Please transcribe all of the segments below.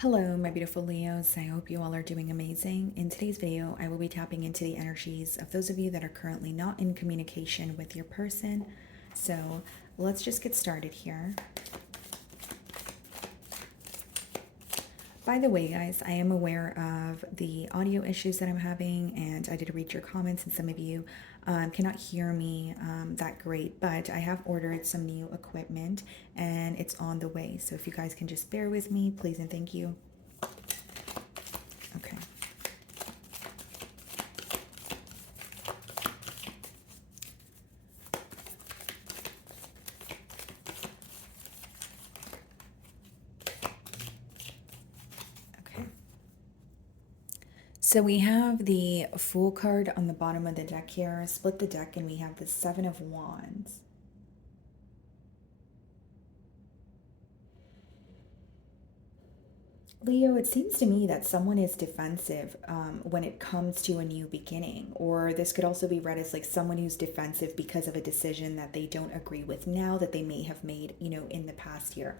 Hello, my beautiful Leos. I hope you all are doing amazing. In today's video, I will be tapping into the energies of those of you that are currently not in communication with your person. So let's just get started here. By the way, guys, I am aware of the audio issues that I'm having, and I did read your comments, and some of you cannot hear me that great, but I have ordered some new equipment and it's on the way. So if you guys can just bear with me, please and thank you. Okay. Okay. So we have the Fool card on the bottom of the deck here. Split the deck and we have the Seven of Wands. Leo, it seems to me that someone is defensive when it comes to a new beginning. Or this could also be read as like someone who's defensive because of a decision that they don't agree with now that they may have made, in the past year.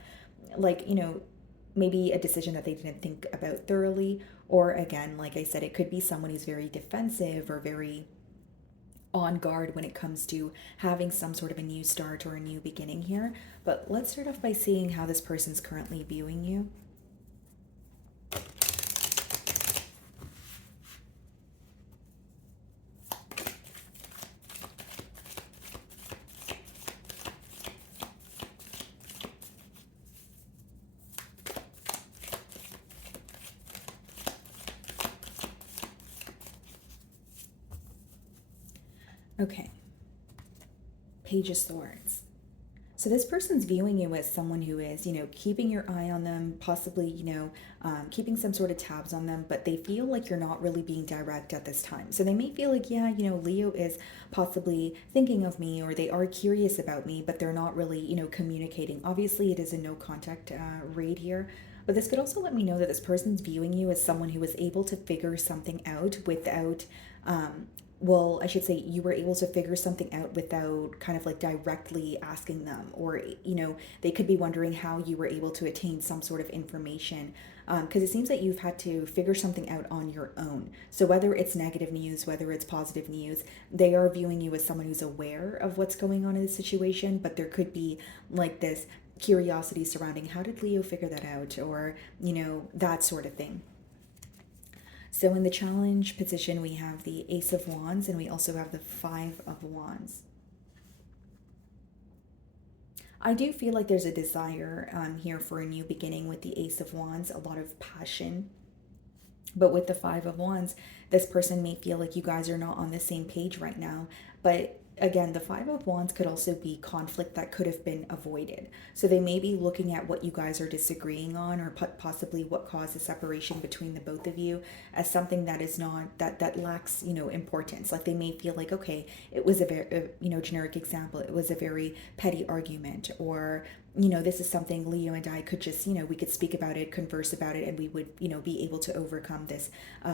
Like, maybe a decision that they didn't think about thoroughly. Or again, like I said, it could be someone who's very defensive or very on guard when it comes to having some sort of a new start or a new beginning here. But let's start off by seeing how this person's currently viewing you. Okay, Page of Swords. So this person's viewing you as someone who is, keeping your eye on them, possibly, keeping some sort of tabs on them, but they feel like you're not really being direct at this time. So they may feel like, yeah, Leo is possibly thinking of me, or they are curious about me, but they're not really, communicating. Obviously, it is a no contact read here. But this could also let me know that this person's viewing you as someone who was able to figure something out without well, I should say you were able to figure something out without kind of like directly asking them, or, they could be wondering how you were able to attain some sort of information. Because it seems that you've had to figure something out on your own. So whether it's negative news, whether it's positive news, they are viewing you as someone who's aware of what's going on in the situation, but there could be like this curiosity surrounding how did Leo figure that out, or, that sort of thing. So in the challenge position, we have the Ace of Wands and we also have the Five of Wands. I do feel like there's a desire here for a new beginning with the Ace of Wands, a lot of passion. But with the Five of Wands, this person may feel like you guys are not on the same page right now. But again, the Five of Wands could also be conflict that could have been avoided. So they may be looking at what you guys are disagreeing on, or possibly what caused the separation between the both of you, as something that is not that lacks importance. Like they may feel like, okay, it was a very generic example. It was a very petty argument, or this is something Leo and I could just, we could speak about it, converse about it, and we would, be able to overcome this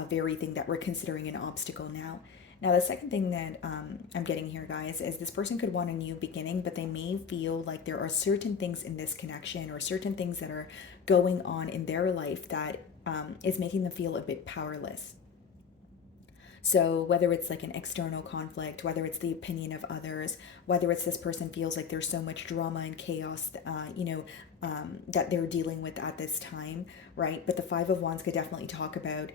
very thing that we're considering an obstacle now. Now, the second thing that I'm getting here, guys, is this person could want a new beginning, but they may feel like there are certain things in this connection or certain things that are going on in their life that is making them feel a bit powerless. So, whether it's like an external conflict, whether it's the opinion of others, whether it's this person feels like there's so much drama and chaos, that they're dealing with at this time, right? But the Five of Wands could definitely talk about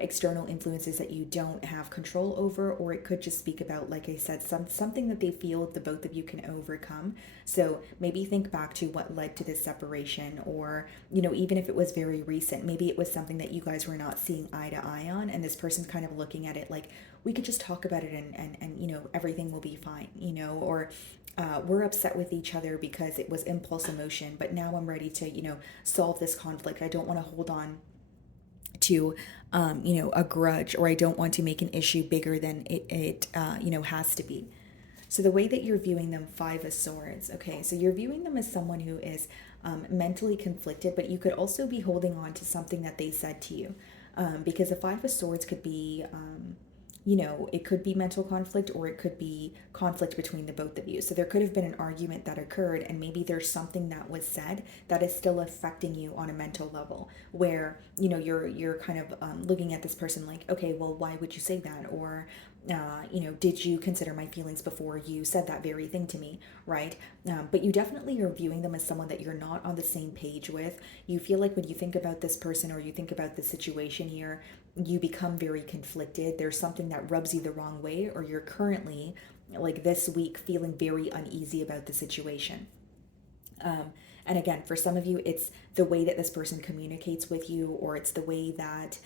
external influences that you don't have control over, or it could just speak about, like I said, something that they feel the both of you can overcome. So maybe think back to what led to this separation, or, even if it was very recent, maybe it was something that you guys were not seeing eye to eye on, and this person's kind of looking at it like, we could just talk about it and everything will be fine, or we're upset with each other because it was impulse emotion, but now I'm ready to, solve this conflict. I don't want to hold on to, a grudge, or I don't want to make an issue bigger than it has to be. So the way that you're viewing them, Five of Swords, okay, so you're viewing them as someone who is mentally conflicted, but you could also be holding on to something that they said to you, because the Five of Swords could be it could be mental conflict or it could be conflict between the both of you. So there could have been an argument that occurred, and maybe there's something that was said that is still affecting you on a mental level, where you're kind of looking at this person like, okay, well, why would you say that? Or did you consider my feelings before you said that very thing to me, right? But you definitely are viewing them as someone that you're not on the same page with. You feel like when you think about this person or you think about the situation here, you become very conflicted. There's something that rubs you the wrong way, or you're currently, like this week, feeling very uneasy about the situation. Um, and again, for some of you, it's the way that this person communicates with you, or it's the way that,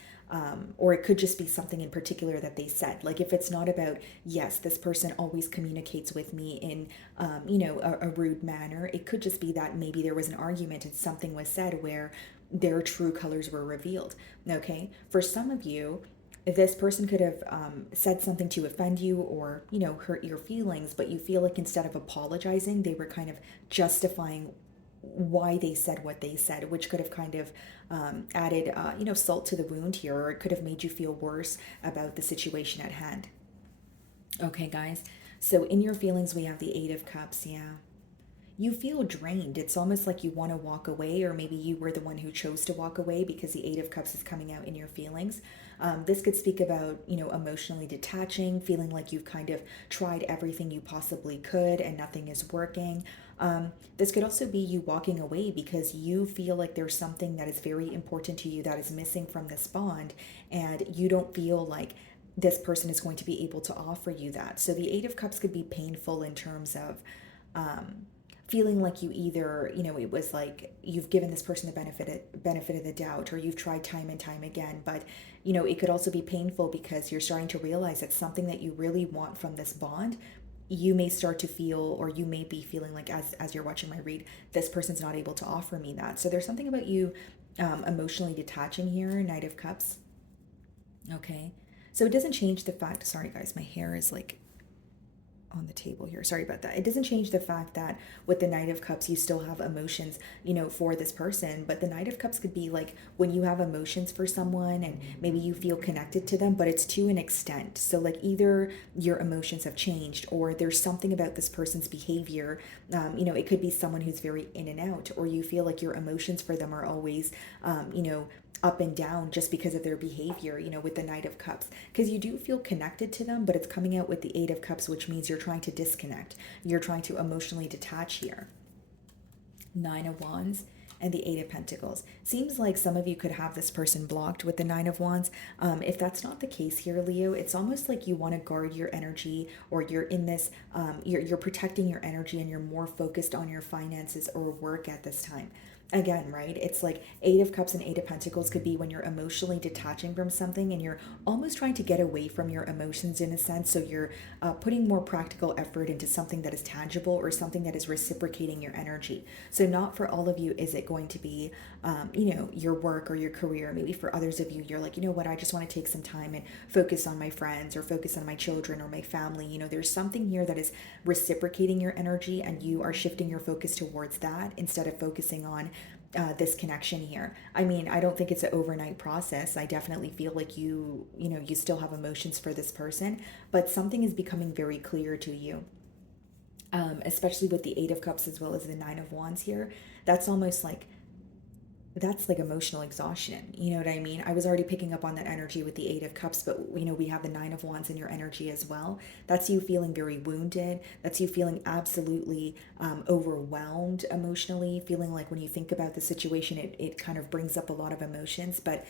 or it could just be something in particular that they said. Like if it's not about, yes, this person always communicates with me in, a rude manner, it could just be that maybe there was an argument and something was said where their true colors were revealed. Okay. For some of you, this person could have said something to offend you or hurt your feelings, but you feel like instead of apologizing, they were kind of justifying why they said what they said, which could have kind of added salt to the wound here, or it could have made you feel worse about the situation at hand. Okay, guys, so in your feelings we have the Eight of Cups. Yeah, you feel drained. It's almost like you want to walk away, or maybe you were the one who chose to walk away because the Eight of Cups is coming out in your feelings. This could speak about, emotionally detaching, feeling like you've kind of tried everything you possibly could and nothing is working. This could also be you walking away because you feel like there's something that is very important to you that is missing from this bond, and you don't feel like this person is going to be able to offer you that. So the Eight of Cups could be painful in terms of um, feeling like you either, it was like you've given this person the benefit of the doubt, or you've tried time and time again, but it could also be painful because you're starting to realize that something that you really want from this bond, you may start to feel, or you may be feeling like, as you're watching my read, this person's not able to offer me that. So there's something about you emotionally detaching here, Knight of Cups. Okay, so it doesn't change the fact, sorry guys, my hair is like on the table here. Sorry about that. It doesn't change the fact that with the Knight of Cups, you still have emotions, for this person. But the Knight of Cups could be like when you have emotions for someone and maybe you feel connected to them, but it's to an extent. So, like, either your emotions have changed or there's something about this person's behavior. It could be someone who's very in and out, or you feel like your emotions for them are always, up and down just because of their behavior, with the Knight of Cups. Because you do feel connected to them, but it's coming out with the Eight of Cups, which means you're trying to disconnect. You're trying to emotionally detach here. Nine of Wands and the Eight of Pentacles. Seems like some of you could have this person blocked with the Nine of Wands. If that's not the case here, Leo, it's almost like you want to guard your energy, or you're in this, you're protecting your energy and you're more focused on your finances or work at this time. Again, right? It's like Eight of Cups and Eight of Pentacles could be when you're emotionally detaching from something and you're almost trying to get away from your emotions in a sense. So you're putting more practical effort into something that is tangible or something that is reciprocating your energy. So not for all of you is it going to be, your work or your career. Maybe for others of you, you're like, you know what, I just want to take some time and focus on my friends or focus on my children or my family. There's something here that is reciprocating your energy and you are shifting your focus towards that instead of focusing on this connection here. I mean, I don't think it's an overnight process. I definitely feel like you still have emotions for this person, but something is becoming very clear to you. Especially with the Eight of Cups as well as the Nine of Wands here. That's almost like that's like emotional exhaustion. You know what I mean? I was already picking up on that energy with the Eight of Cups, but we have the Nine of Wands in your energy as well. That's you feeling very wounded. That's you feeling absolutely overwhelmed emotionally, feeling like when you think about the situation, it kind of brings up a lot of emotions. But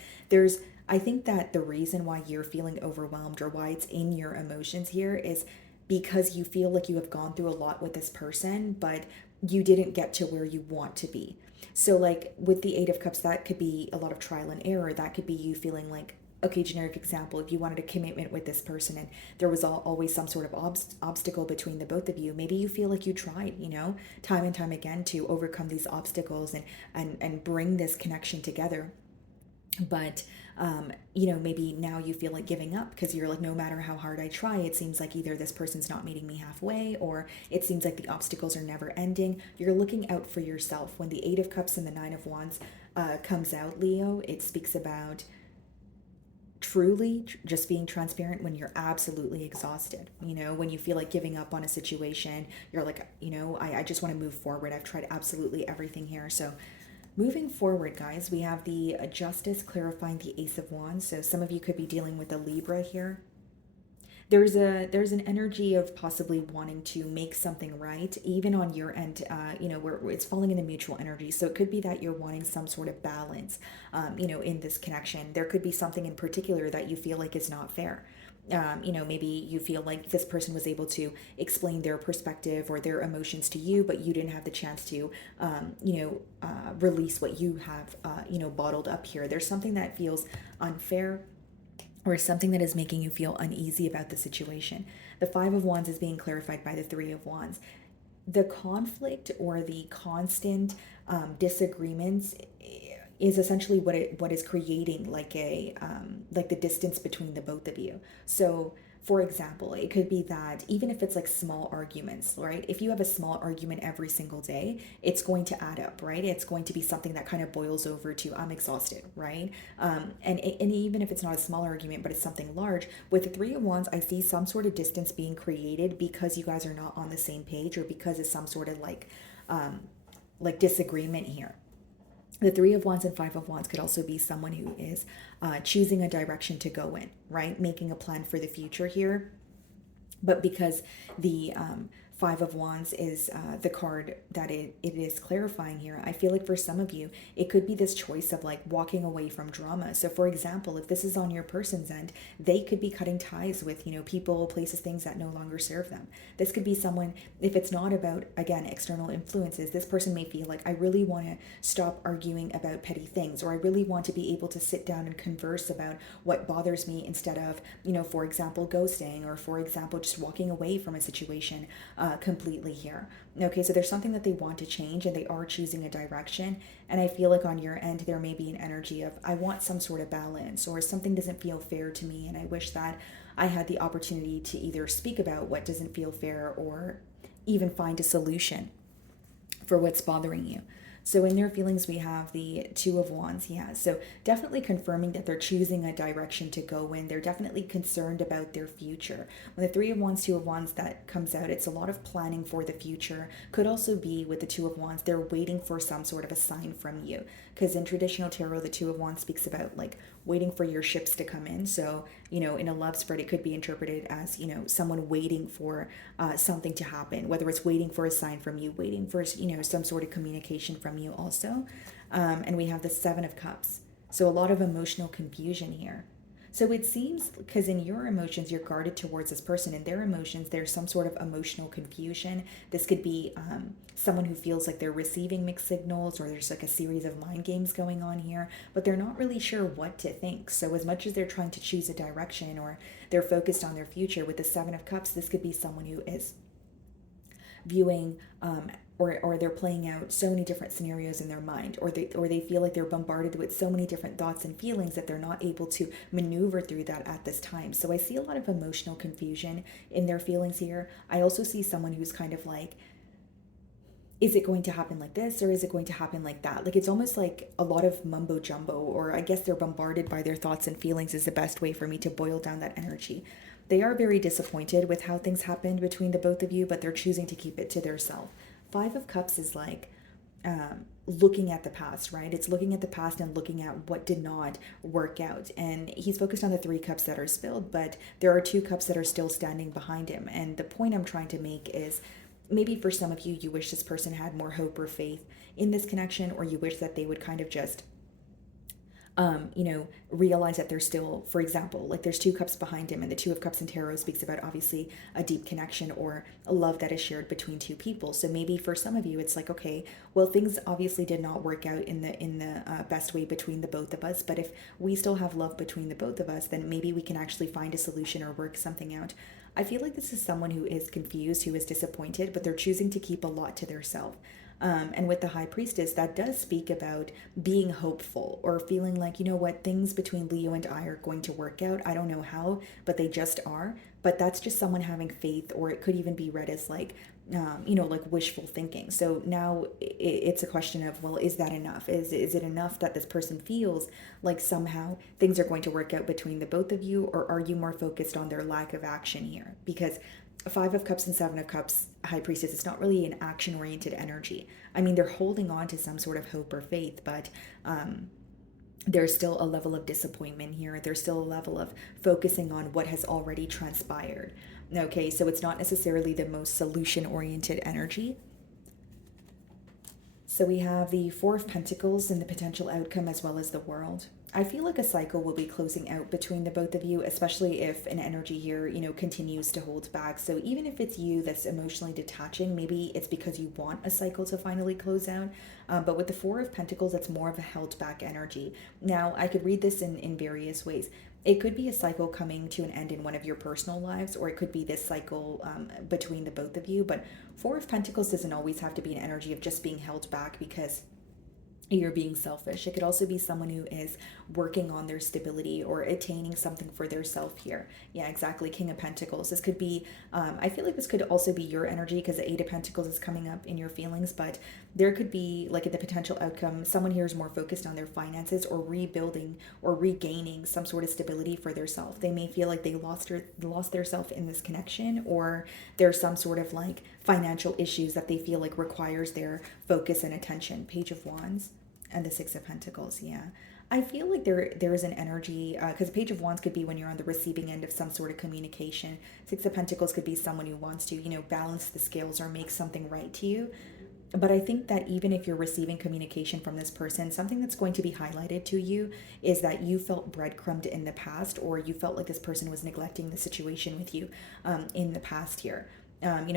I think that the reason why you're feeling overwhelmed or why it's in your emotions here is because you feel like you have gone through a lot with this person, but you didn't get to where you want to be. So, like with the Eight of Cups, that could be a lot of trial and error. That could be you feeling like, okay, generic example, if you wanted a commitment with this person and there was always some sort of obstacle between the both of you, maybe you feel like you tried, time and time again to overcome these obstacles and bring this connection together. But maybe now you feel like giving up because you're like, no matter how hard I try, it seems like either this person's not meeting me halfway, or it seems like the obstacles are never ending. You're looking out for yourself. When the Eight of Cups and the Nine of Wands comes out, Leo, it speaks about truly just being transparent when you're absolutely exhausted. When you feel like giving up on a situation, you're like, I just want to move forward. I've tried absolutely everything here. So moving forward, guys, we have the Justice clarifying the Ace of Wands. So some of you could be dealing with a Libra here. There's an energy of possibly wanting to make something right, even on your end, where it's falling in the mutual energy. So it could be that you're wanting some sort of balance, in this connection. There could be something in particular that you feel like is not fair. Maybe you feel like this person was able to explain their perspective or their emotions to you, but you didn't have the chance to, release what you have, bottled up here. There's something that feels unfair, or something that is making you feel uneasy about the situation. The Five of Wands is being clarified by the Three of Wands. The conflict or the constant disagreements is essentially what is creating like like the distance between the both of you. So for example, it could be that even if it's like small arguments, right? If you have a small argument every single day, it's going to add up, right? It's going to be something that kind of boils over to I'm exhausted, right? And even if it's not a small argument, but it's something large, with the Three of Wands, I see some sort of distance being created because you guys are not on the same page, or because of some sort of like disagreement here. The Three of Wands and Five of Wands could also be someone who is choosing a direction to go in, right? Making a plan for the future here. But because the Five of Wands is the card that it is clarifying here, I feel like for some of you, it could be this choice of like walking away from drama. So for example, if this is on your person's end, they could be cutting ties with, people, places, things that no longer serve them. This could be someone, if it's not about, again, external influences, this person may feel like I really want to stop arguing about petty things, or I really want to be able to sit down and converse about what bothers me instead of, for example, ghosting, or for example, just walking away from a situation completely here. Okay, so there's something that they want to change and they are choosing a direction. And I feel like on your end, there may be an energy of, I want some sort of balance, or something doesn't feel fair to me. And I wish that I had the opportunity to either speak about what doesn't feel fair, or even find a solution for what's bothering you. So in their feelings, we have the Two of Wands. Yeah, so definitely confirming that they're choosing a direction to go in. They're definitely concerned about their future. When the Three of Wands, Two of Wands, that comes out, it's a lot of planning for the future. Could also be with the Two of Wands, they're waiting for some sort of a sign from you. Because in traditional tarot, the Two of Wands speaks about like waiting for your ships to come in. So, in a love spread, it could be interpreted as, someone waiting for something to happen, whether it's waiting for a sign from you, waiting for, some sort of communication from you also. And we have the Seven of Cups. So a lot of emotional confusion here. So it seems, because in your emotions, you're guarded towards this person. In their emotions, there's some sort of emotional confusion. This could be someone who feels like they're receiving mixed signals, or there's like a series of mind games going on here, but they're not really sure what to think. So as much as they're trying to choose a direction, or they're focused on their future, with the Seven of Cups, this could be someone who is viewing or they're playing out so many different scenarios in their mind, or they feel like they're bombarded with so many different thoughts and feelings that they're not able to maneuver through that at this time. So I see a lot of emotional confusion in their feelings here. I also see someone who's kind of like, is it going to happen like this, or is it going to happen like that? Like, it's almost like a lot of mumbo jumbo, or I guess they're bombarded by their thoughts and feelings is the best way for me to boil down that energy. They are very disappointed with how things happened between the both of you, but they're choosing to keep it to themselves. Five of Cups is like looking at the past, right? It's looking at the past and looking at what did not work out. And he's focused on the three cups that are spilled, but there are two cups that are still standing behind him. And the point I'm trying to make is, maybe for some of you, you wish this person had more hope or faith in this connection, or you wish that they would kind of just realize that there's still, for example, like there's two cups behind him, and the Two of Cups in tarot speaks about obviously a deep connection or a love that is shared between two people. So maybe for some of you, it's like, okay, well, things obviously did not work out in the best way between the both of us, but if we still have love between the both of us, then maybe we can actually find a solution or work something out. I feel like this is someone who is confused, who is disappointed, but they're choosing to keep a lot to themselves. And with the High Priestess, that does speak about being hopeful, or feeling like, you know what, things between Leo and I are going to work out. I don't know how, but they just are. But that's just someone having faith, or it could even be read as like like wishful thinking. So now it's a question of, well, is that enough? Is it enough that this person feels like somehow things are going to work out between the both of you, or are you more focused on their lack of action here? Because Five of Cups and Seven of Cups, High Priestess, it's not really an action oriented energy. I mean, they're holding on to some sort of hope or faith, but there's still a level of disappointment here. There's still a level of focusing on what has already transpired. Okay, so it's not necessarily the most solution oriented energy. So we have the Four of Pentacles and the potential outcome as well as the World. I feel like a cycle will be closing out between the both of you, especially if an energy here, continues to hold back. So even if it's you that's emotionally detaching, maybe it's because you want a cycle to finally close out. But with the Four of Pentacles, it's more of a held back energy. Now, I could read this in various ways. It could be a cycle coming to an end in one of your personal lives, or it could be this cycle between the both of you. But Four of Pentacles doesn't always have to be an energy of just being held back because you're being selfish. It could also be someone who is working on their stability or attaining something for their self here. Yeah, exactly. King of Pentacles. This could be, I feel like this could also be your energy because the Eight of Pentacles is coming up in your feelings, but there could be, like, the potential outcome, someone here is more focused on their finances or rebuilding or regaining some sort of stability for their self. They may feel like they lost their self in this connection, or there's some sort of like financial issues that they feel like requires their focus and attention. Page of Wands and the Six of Pentacles. Yeah, I feel like there is an energy, because Page of Wands could be when you're on the receiving end of some sort of communication. Six of Pentacles could be someone who wants to, balance the scales or make something right to you. But I think that even if you're receiving communication from this person, something that's going to be highlighted to you is that you felt breadcrumbed in the past, or you felt like this person was neglecting the situation with you in the past here.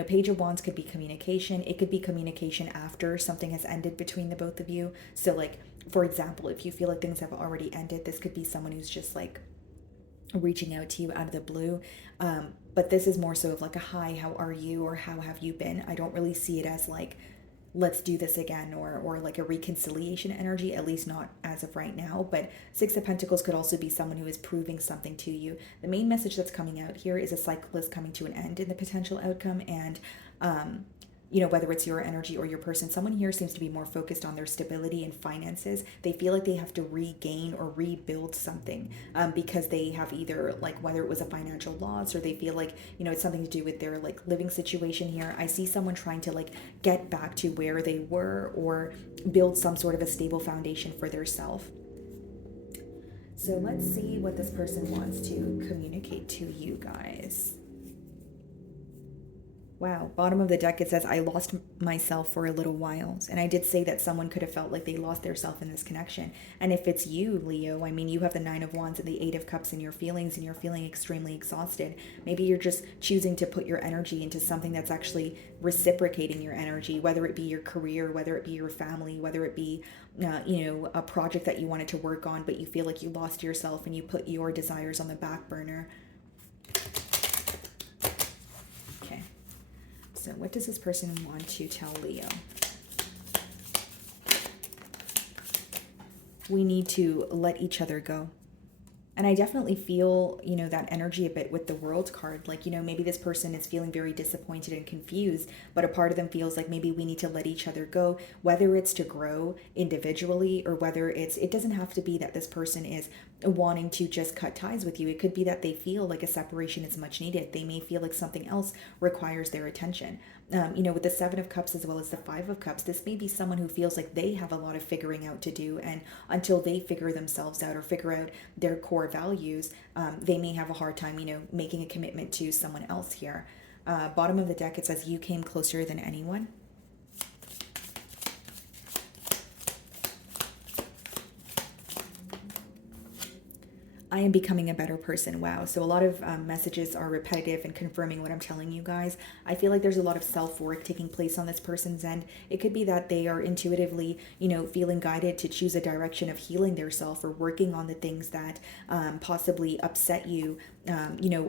Page of Wands could be communication. It could be communication after something has ended between the both of you. So, like, for example, if you feel like things have already ended, this could be someone who's just like reaching out to you out of the blue. But this is more so of like a hi, how are you, or how have you been? I don't really see it as like, let's do this again, or like a reconciliation energy, at least not as of right now. But Six of Pentacles could also be someone who is proving something to you. The main message that's coming out here is a cycle is coming to an end in the potential outcome, and whether it's your energy or your person, someone here seems to be more focused on their stability and finances. They feel like they have to regain or rebuild something because they have either, like, whether it was a financial loss, or they feel like, it's something to do with their like living situation here. I see someone trying to like get back to where they were or build some sort of a stable foundation for their self. So let's see what this person wants to communicate to you guys. Wow, bottom of the deck, it says, I lost myself for a little while. And I did say that someone could have felt like they lost their self in this connection. And if it's you, Leo, I mean, you have the Nine of Wands and the Eight of Cups in your feelings, and you're feeling extremely exhausted. Maybe you're just choosing to put your energy into something that's actually reciprocating your energy, whether it be your career, whether it be your family, whether it be, a project that you wanted to work on, but you feel like you lost yourself and you put your desires on the back burner. So what does this person want to tell Leo? We need to let each other go. And I definitely feel, that energy a bit with the World card. Like, maybe this person is feeling very disappointed and confused, but a part of them feels like maybe we need to let each other go, whether it's to grow individually, or whether it doesn't have to be that this person is wanting to just cut ties with you. It could be that they feel like a separation is much needed. They may feel like something else requires their attention. With the Seven of Cups as well as the Five of Cups, this may be someone who feels like they have a lot of figuring out to do, and until they figure themselves out or figure out their core values, they may have a hard time, making a commitment to someone else here. Bottom of the deck, it says, you came closer than anyone. I am becoming a better person. Wow. So a lot of messages are repetitive and confirming what I'm telling you guys. I feel like there's a lot of self-work taking place on this person's end. It could be that they are intuitively, feeling guided to choose a direction of healing their self, or working on the things that possibly upset you,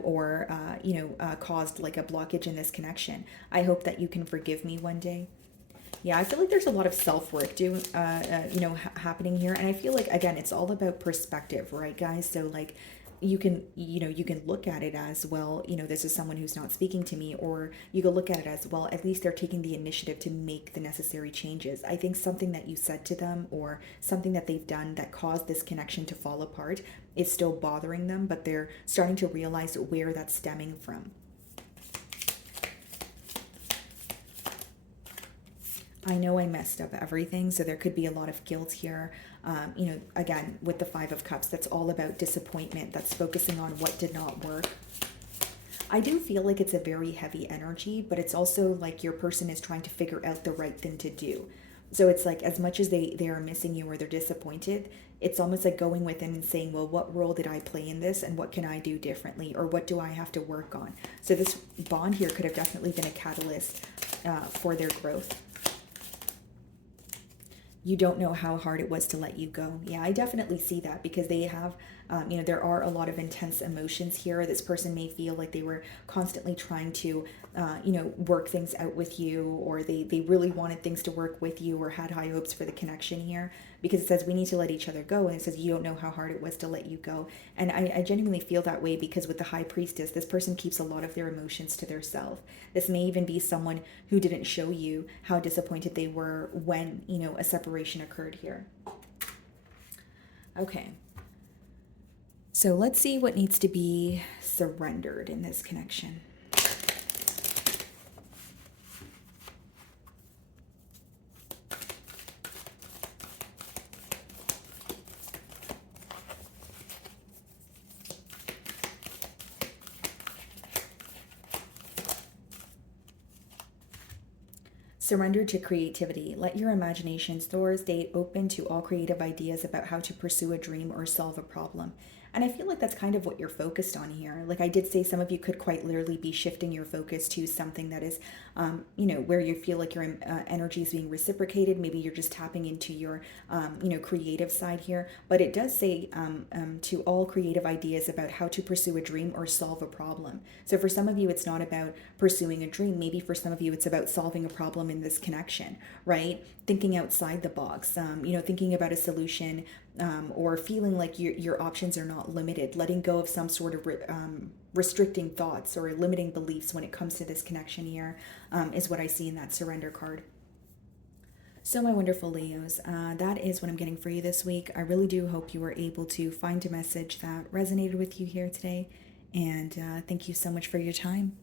or caused like a blockage in this connection. I hope that you can forgive me one day. Yeah, I feel like there's a lot of self-work happening here. And I feel like, again, it's all about perspective, right, guys? So, like, you can, you can look at it as, well, this is someone who's not speaking to me, or you can look at it as, well, at least they're taking the initiative to make the necessary changes. I think something that you said to them, or something that they've done that caused this connection to fall apart, is still bothering them, but they're starting to realize where that's stemming from. I know I messed up everything, so there could be a lot of guilt here. Again, with the Five of Cups, that's all about disappointment. That's focusing on what did not work. I do feel like it's a very heavy energy, but it's also like your person is trying to figure out the right thing to do. So it's like, as much as they are missing you or they're disappointed, it's almost like going within and saying, well, what role did I play in this, and what can I do differently, or what do I have to work on? So this bond here could have definitely been a catalyst for their growth. You don't know how hard it was to let you go. Yeah, I definitely see that, because they have, there are a lot of intense emotions here. This person may feel like they were constantly trying to, work things out with you, or they really wanted things to work with you, or had high hopes for the connection here, because it says we need to let each other go. And it says you don't know how hard it was to let you go. And I genuinely feel that way, because with the High Priestess, this person keeps a lot of their emotions to their self. This may even be someone who didn't show you how disappointed they were when, a separation occurred here. Okay. So let's see what needs to be surrendered in this connection. Surrender to creativity. Let your imagination's doors stay open to all creative ideas about how to pursue a dream or solve a problem. And I feel like that's kind of what you're focused on here. Like I did say, some of you could quite literally be shifting your focus to something that is, where you feel like your energy is being reciprocated. Maybe you're just tapping into your, creative side here. But it does say to all creative ideas about how to pursue a dream or solve a problem. So for some of you, it's not about pursuing a dream. Maybe for some of you, it's about solving a problem in this connection, right? Thinking outside the box, thinking about a solution, or feeling like your options are not limited, letting go of some sort of restricting thoughts or limiting beliefs when it comes to this connection here, is what I see in that surrender card. So my wonderful Leos, that is what I'm getting for you this week. I really do hope you were able to find a message that resonated with you here today. And thank you so much for your time.